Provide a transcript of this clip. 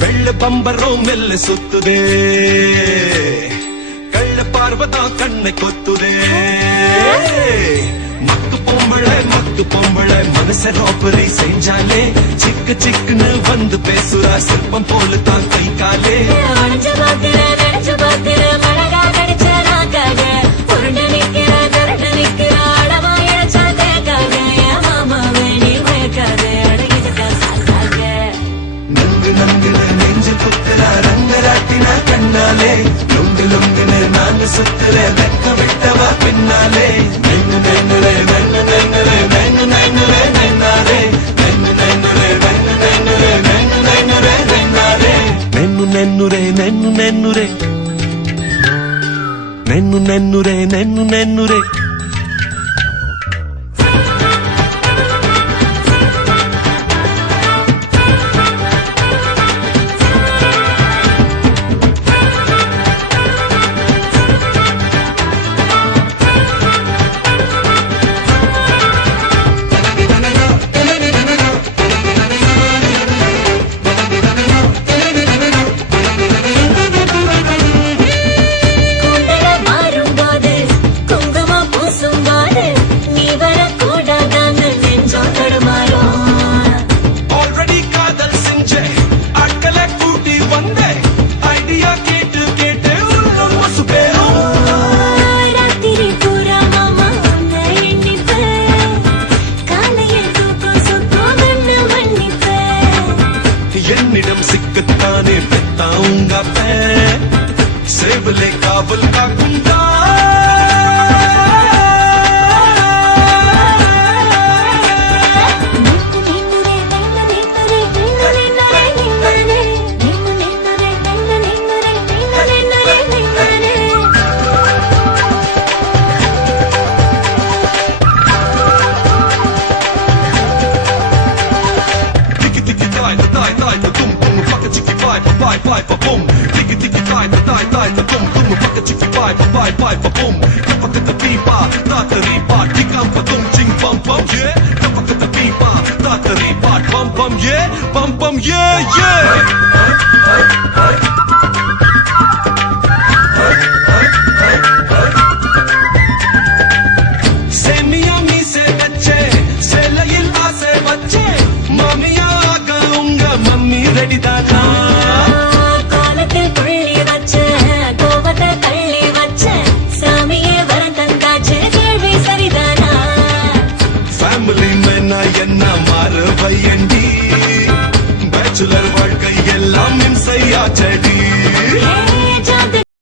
வெள்ள பம்பரம் மெல்ல சுத்துதே கள்ள பார்வதான் கண்ணை கொத்துதே மக்கு பொம்பளை மனச ரோப்பரை செஞ்சாலே சிக்கு சிக்குன்னு வந்து பேசுறா சிற்பம் போல தான் கை காலே நங்கு நங்குன்னு நெஞ்சு குத்துறா ரங்கராட்டினா கண்ணாலே லுங்கு லுங்குன்னு நாங்க சுத்துற வெக்க விட்டவா பின்னாலே நென்னு நென்னுரே நென்னு நென்னுரே நென்னு நென்னுரே நென்னாரே நென்னு நென்னுரே நென்னு நென்னுரே நென்னு நென்னுரே நென்னாரே நென்னு நென்னுரே நென்னு நென்னுரே நென்னு நென்னுரே நென்னு நென்னுரே என்னிடம் சிக்கத்தானே பெத்தாவுங்க சேவலே காவல் காக்குண்டா Bye, boom. Tiki tiki tie, the boom, boom. Paka tiki bye, boom. Kapaka the pipa, tata ripa, tikam pa tum ching bum bum yeah. Kapaka the pipa, tata ripa, bum yeah, yeah. Semiya mi se bacche, selayil aase bacche, mamiya agaunga, mummy ready dana. என்ன மாறு பையண்டி bachelor வாழ்க்கை எல்லாம் இம்சையாச்சடி